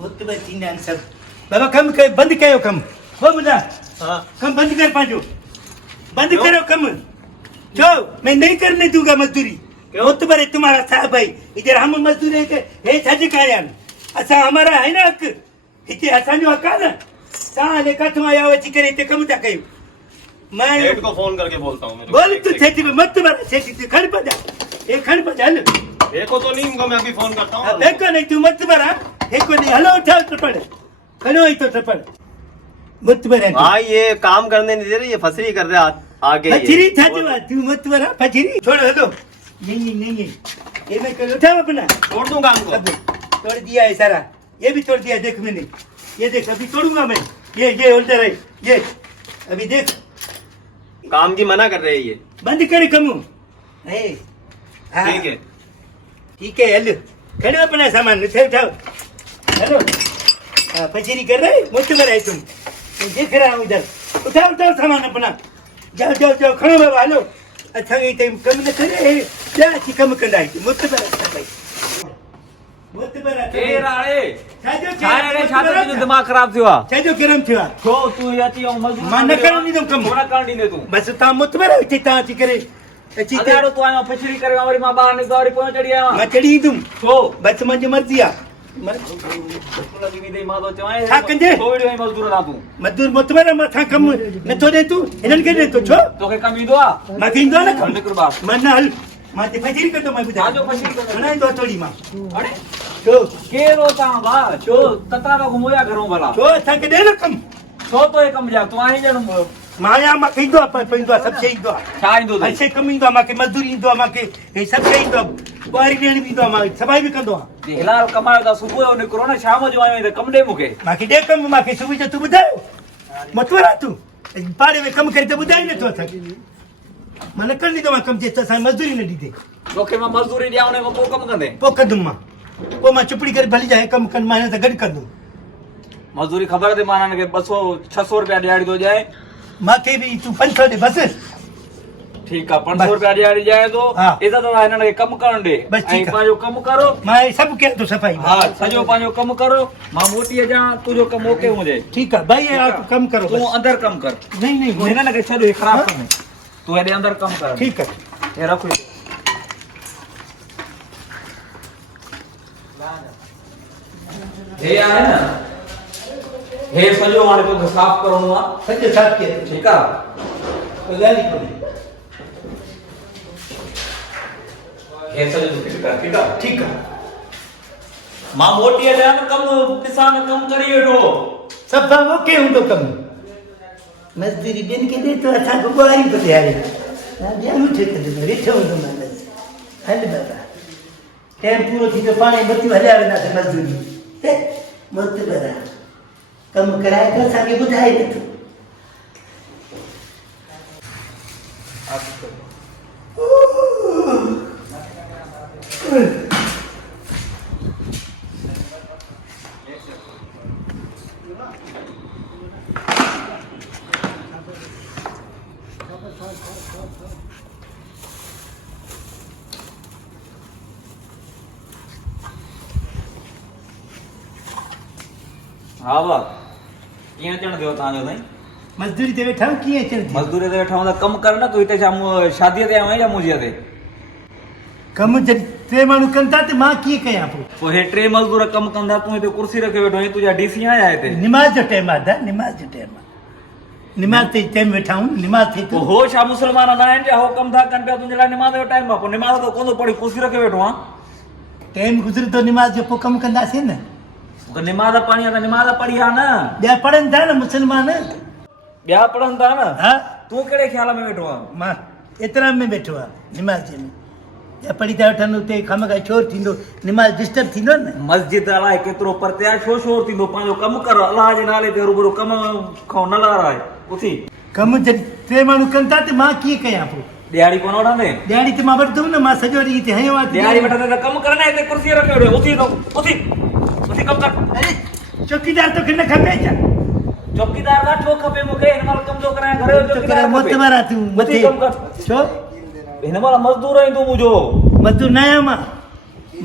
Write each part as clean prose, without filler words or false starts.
मुतबर थींदा आहिनि सभु बाबा कमु कयो बंदि कयो कमु हो मुंहिंजा हाँ कमु बंदि कर पंहिंजो बंदि करो कमु जो मैं नहीं करने दूंगा मजदूरी मुतबर है तुम्हारा साहब भाई इधर हम मजदूरी हे छॾ कया आहिनि असां हमारा है ना हक़ हिते असांजो हक़ आहे न तव्हां हाणे किथां आया अची करे हिते कमु था कयूं मैं हेड को फोन करके बोलता हूँ बोल तू सेठी में मत मार सेठी तू खड़ पजा ये खड़ पजा हल देखो तो नहीं उनको मैं अभी फोन करता हूँ देखो नहीं तू मत मार देखो नहीं हलो उठाओ टपड़ खड़ो ही तो टपड़ मत मार भाई ये काम करने नहीं दे रहे ये फसरी कर रहे आगे फजरी था जो तू मत मार फजरी छोड़ हलो नहीं ये मैं कर उठाओ अपना छोड़ दूंगा हमको तोड़ दिया है सारा ये भी तोड़ दिया देख मैंने ये देख अभी तोड़ूंगा मैं ये होल्डर है ये अभी देख काम की मना कर रहे हैं ये बंद करे कमू ठीक है हल खड़ो अपना सामान उठाओ हेलो फजरी कर रहे मुतबर है तुम मैं देख रहा हूँ इधर उठाओ सामान अपना जाओ खड़ो बाबा हलो अच्छा ये कम न करे क्या अच्छी कम कंदा मुतबर है भाई मुतबर है ए राणे छाजो छाने तुझो दिमाग खराब थियो आ छाजो गरम थियो आ छो तू अची ऐं मजदूर मां न करण ॾींदुमि कमु थोड़ा करण ॾींदे तूं बस तव्हां मुतबर आहियो हिते तव्हां अची करे अची अगाड़ो तूं आयो फछड़ी करे वरी मां ॿाहिरि निकितो वरी पोइ चढ़ी आयो मां चढ़ी ईंदुमि छो बस मुंहिंजी मर्ज़ी आहे मां तो चवां छा कंदे? थोड़ी वही मजदूर ला तूं मजदूर मुतबर मथां कमु नथो ॾे तूं हिननि खे ॾे थो छो तोखे कम ईंदो आ मूंखे ईंदो आहे न कमु निकिर ॿाहिरि मां न हल मां ते फजरी कंदो मां ॿुधायां छाजो फछड़ी कंदो? हणाईंदो थोड़ी मां अरे छो केरो ता बा छो ततरा तो घुमोया घरों भला छो असांखे ॾे न कमु छो तो ये कम जा तूं आई ॼण मां आहियां मूंखे ईंदो आहे पवंदो आहे सभु शइ ईंदो आहे छा ईंदो हर शइ कमु ईंदो आहे मूंखे मज़दूरी ईंदो आहे मूंखे हे सभु शइ ईंदो आहे ॿुआरी ॾियण बि ईंदो आहे मां सफ़ाई बि कंदो आहियां हिलाल कमायो ता सुबुह जो निकिरो न शाम जो आयो त कम ॾे मूंखे मूंखे ॾे कमु मूंखे सुबुह जो तूं ॿुधायो मुतबर आहे तूं पाड़े में कमु करे त ॿुधाई नथो असांखे मां न करण ॾींदोमांइ कमु जे त असांखे मज़दूरी न ॾींदे तोखे मां मजदूरी ॾियां उन खां पोइ कम कंदे पोइ कंदुमि मां पोइ मां चुपड़ी करे भली जाए कमु कनि मां हिन सां गॾु कंदुमि मजदूरी ख़बर अथई मां हिनखे 200 600 रुपया ॾियारी थो ॾियां मूंखे बि तूं 500 ॾे बसि ठीक है 500 रुपया ॾियारी ॾियां थो हाँ। इज़त आहे हिननि खे कमु करण ॾे बस ऐं ठीक है। पंहिंजो कमु करो मां हे सभु कयां थो सफ़ाई हा सॼो पंहिंजो कमु करो मां मोटी अचां तुंहिंजो कमु ओके हुजे ठीकु आहे भाई आप कमु करो तूं बसि। अंदर कमु कर नहीं तूं हिननि खे छॾ हे ख़राबु कमु तूं हेॾे अंदर कमु कर ठीकु आहे हे रख हे आहे न हे सॼो हाणे तोखे साफ़ करणो आहे सॼो साफ़ कया थो ठीकु आहे कोई ॻाल्हि ई कोन्हे हे सॼो तूं फिट कर ठीकु आहे ठीकु आहे मां मोटी अचां न कमु ॾिसां न कमु करे वेठो सफ़ा ओके हूंदो कमु मज़दूरी ॿियनि खे ॾे थो असांखे ॿुआरी थो ॾियारे ॿियो ठेके वेठो हूंदो मां बसि हल बाबा टाइम पूरो थी त पाण ई बतियूं हलिया वेंदासीं मज़दूरी मुतबर आहे कमु कराए थो असांखे ॿुधाए नथो हा भाउ कीअं अचणु थियो तव्हांजो साईं मज़दूरी ते वेठा आहियूं कीअं अचनि थी मज़दूरी ते वेठा हूंदा कमु कर न तूं हिते छा शादीअ ते आयो आहीं या मुंहिंजीअ ते कमु जॾहिं टे माण्हू कनि था त मां कीअं कयां पोइ पोइ हे टे मज़दूर कमु कंदा तूं हिते कुर्सी रखे वेठो आहीं तुंहिंजा डीसी आया हिते निमाज़ जो टाइम आहे दा निमाज़ जो टाइम आहे निमाज़ ते टाइम वेठा आहियूं निमाज़ थिए पोइ थो हो छा मुस्लमान न आहिनि छा हो कमु था कनि पिया तुंहिंजे लाइ निमाज़ जो टाइम आहे पोइ निमाज़ तो कोन थो पढ़ी कुर्सी रखे वेठो आहे टाइम गुज़रे थो निमाज़ जो पोइ कमु कंदासीं न निमाज़ पढ़ी आहे त निमाज़ पढ़ी आहे न ॿिया पढ़नि था न मुस्लमान ॿिया पढ़नि था न हा तूं कहिड़े ख़्याल में वेठो आहे मां एतिरा में वेठो आहे निमाज़ में या पढ़ी था वठनि उते खामखां शोर थींदो निमाज़ डिस्टर्ब थींदो न मस्जिद अलाए केतिरो परते आहे छो शोर थींदो पंहिंजो कमु कर अलाह जे नाले ते रूबरू कमु खां न लाराए उथी कमु जॾहिं टे माण्हू कनि था त मां कीअं कयां पोइ ॾियारी कोन वठंदे ॾियारी त मां वठंदुमि न मां सॼो ॾींहुं हिते हयो आहे ॾियारी वठंदे त कमु कर न हिते कुर्सी रखे वेठो उथी थो उथी उथी कमु कर अरे चौकीदार तोखे न खपे छा चौकीदार का छो खपे मूंखे हिन महिल कमु थो कराए घर जो चौकीदार मुतबर आहे तूं उथी मथे कमु कर छो हिन महिल मज़दूर आहीं तूं मुंहिंजो मज़दूर न आहियां मां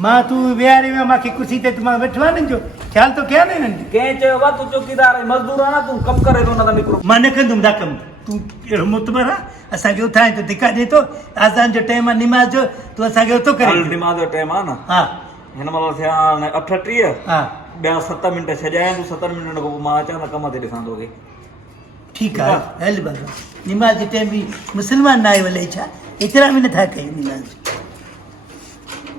मां तूं विहारे वियो मूंखे कुर्सी ते मां वेठो आहे न जो ख़्याल तो कया न कंहिं चयो आहे तूं चौकीदार आहे मज़दूर आहे न तूं कमु करे थो न त निकिरो मां न कंदुमि दा कमु तूं अहिड़ो मुतबर आहे असांखे उथाए थो धिका ॾे थो आज़ान जो टाइम आहे निमाज़ जो तूं असांखे उथो करे हल निमाज़ जो टाइम आहे न हा हिन महिल थिया हाणे 38 हा ॿिया 7 मिंट छॾिया तूं 7 मिंटनि खां पोइ मां अचां त कम ते ॾिसां तोखे ठीकु आहे हल बाबा निमाज़ जे टाइम बि मुस्लमान न आहे भले छा एतिरा बि नथा कयूं निमाज़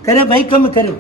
करो भाई कमु करो